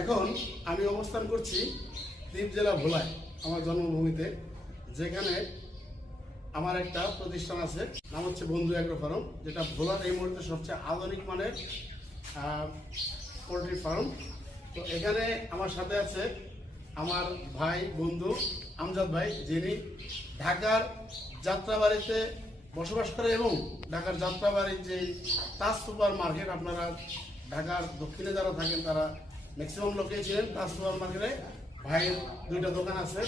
এখন আমি অবস্থান করছি দ্বীপ জেলা ভোলায়, আমার জন্মভূমিতে, যেখানে আমার একটা প্রতিষ্ঠান আছে, নাম হচ্ছে বন্ধু অ্যাগ্রো ফার্ম, যেটা ভোলার এই মুহূর্তে সবচেয়ে আধুনিক মানের পোলট্রি ফার্ম। তো এখানে আমার সাথে আছে আমার ভাই বন্ধু আমজাদ ভাই, যিনি ঢাকার যাত্রাবাড়িতে বসবাস করে এবং ঢাকার যাত্রাবাড়ির যে তাজ সুপার মার্কেট, আপনারা ঢাকার দক্ষিণে যারা থাকেন তারা ম্যাক্সিমাম লোকেই ছিলেন। তাজ সুপার মার্কেটে ভাইয়ের 2টা দোকান আছে,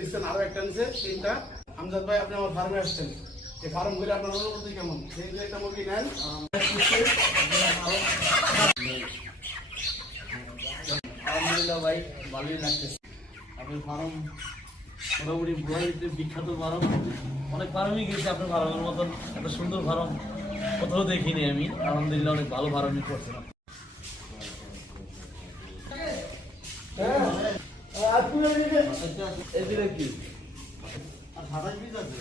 রিসেন্ট আরও একটা নিচ্ছে, 3টা। আমজাদ ভাই, আপনি আমার ফার্মে আসছেন, এই ফার্ম ঘুরে আপনার অনুভূতি কেমন? সেই যে একটা মুরগি নেন, আলহামদুলিল্লাহ ভাই, ভালোই লাগতেছে। আপনার ফার্ম মোটামুটি ভোলাইতে বিখ্যাত ফার্ম, অনেক ফার্মই গেছি। আপনার ফার্মের মতন এত সুন্দর ফার্ম কোথাও দেখিনি আমি। আলহামদুলিল্লাহ, অনেক ভালো ফার্মই করছেন। কি আর 27 পিস আছে।